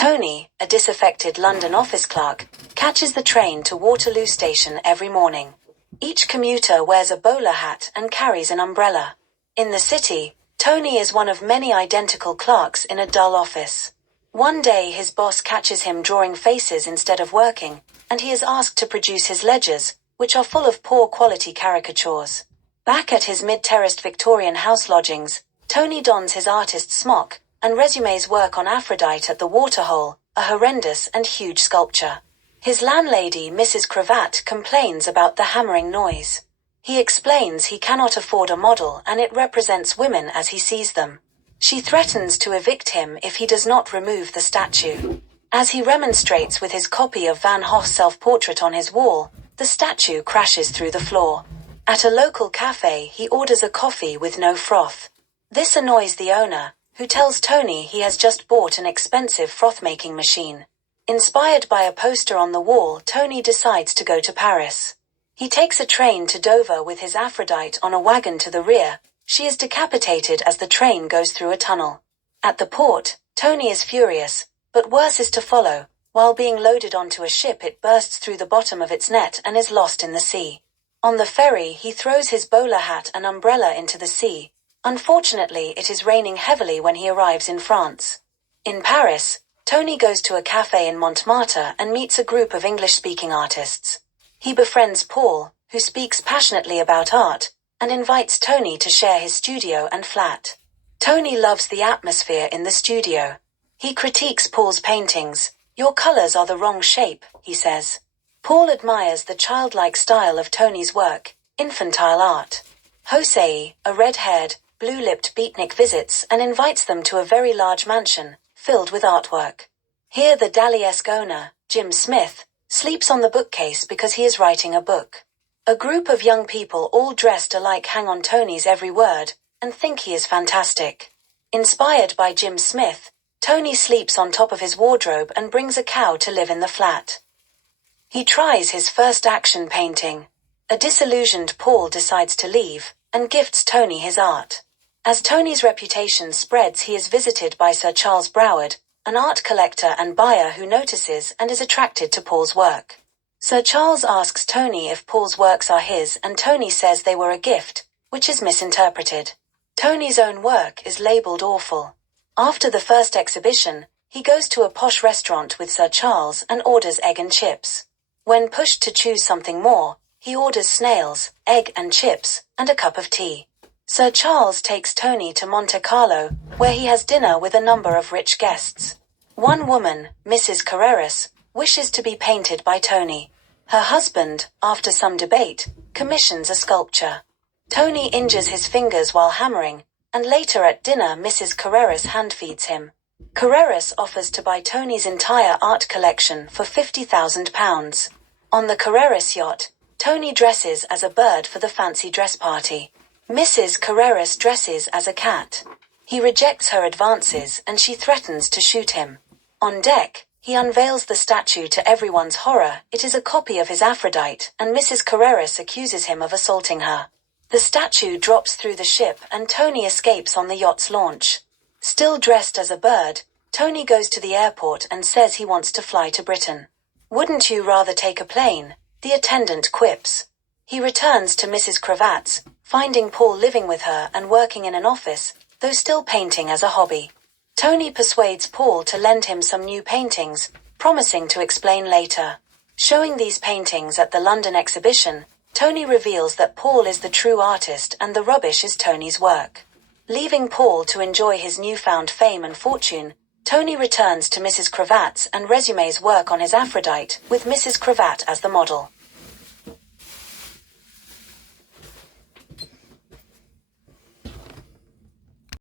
Tony, a disaffected London office clerk, catches the train to Waterloo Station every morning. Each commuter wears a bowler hat and carries an umbrella. In the city, Tony is one of many identical clerks in a dull office. One day his boss catches him drawing faces instead of working, and he is asked to produce his ledgers, which are full of poor quality caricatures. Back at his mid-terraced Victorian house lodgings, Tony dons his artist's smock and resumes work on Aphrodite at the Waterhole, a horrendous and huge sculpture. His landlady, Mrs. Cravat, complains about the hammering noise. He explains he cannot afford a model and it represents women as he sees them. She threatens to evict him if he does not remove the statue. As he remonstrates with his copy of Van Gogh's self-portrait on his wall, the statue crashes through the floor. At a local cafe, he orders a coffee with no froth. This annoys the owner, who tells Tony he has just bought an expensive froth-making machine. Inspired by a poster on the wall, Tony decides to go to Paris. He takes a train to Dover with his Aphrodite on a wagon to the rear. She is decapitated as the train goes through a tunnel. At the port, Tony is furious, but worse is to follow. While being loaded onto a ship, it bursts through the bottom of its net and is lost in the sea. On the ferry, he throws his bowler hat and umbrella into the sea. Unfortunately, it is raining heavily when he arrives in France. In Paris, Tony goes to a cafe in Montmartre and meets a group of English-speaking artists. He befriends Paul, who speaks passionately about art, and invites Tony to share his studio and flat. Tony loves the atmosphere in the studio. He critiques Paul's paintings. "Your colors are the wrong shape," he says. Paul admires the childlike style of Tony's work, infantile art. Jose, a red-haired, blue-lipped beatnik, visits and invites them to a very large mansion, filled with artwork. Here the Dali-esque owner, Jim Smith, sleeps on the bookcase because he is writing a book. A group of young people all dressed alike hang on Tony's every word, and think he is fantastic. Inspired by Jim Smith, Tony sleeps on top of his wardrobe and brings a cow to live in the flat. He tries his first action painting. A disillusioned Paul decides to leave, and gifts Tony his art. As Tony's reputation spreads, he is visited by Sir Charles Broward, an art collector and buyer who notices and is attracted to Paul's work. Sir Charles asks Tony if Paul's works are his, and Tony says they were a gift, which is misinterpreted. Tony's own work is labeled awful. After the first exhibition, he goes to a posh restaurant with Sir Charles and orders egg and chips. When pushed to choose something more, he orders snails, egg and chips, and a cup of tea. Sir Charles takes Tony to Monte Carlo, where he has dinner with a number of rich guests. One woman, Mrs. Carreras, wishes to be painted by Tony. Her husband, after some debate, commissions a sculpture. Tony injures his fingers while hammering, and later at dinner Mrs. Carreras hand-feeds him. Carreras offers to buy Tony's entire art collection for £50,000. On the Carreras yacht, Tony dresses as a bird for the fancy dress party. Mrs. Carreras dresses as a cat. He rejects her advances and she threatens to shoot him. On deck, he unveils the statue to everyone's horror. It is a copy of his Aphrodite, and Mrs. Carreras accuses him of assaulting her. The statue drops through the ship and Tony escapes on the yacht's launch. Still dressed as a bird, Tony goes to the airport and says he wants to fly to Britain. "Wouldn't you rather take a plane?" the attendant quips. He returns to Mrs. Cravat's, finding Paul living with her and working in an office, though still painting as a hobby. Tony persuades Paul to lend him some new paintings, promising to explain later. Showing these paintings at the London exhibition, Tony reveals that Paul is the true artist and the rubbish is Tony's work. Leaving Paul to enjoy his newfound fame and fortune, Tony returns to Mrs. Cravat's and resumes work on his Aphrodite, with Mrs. Cravat as the model.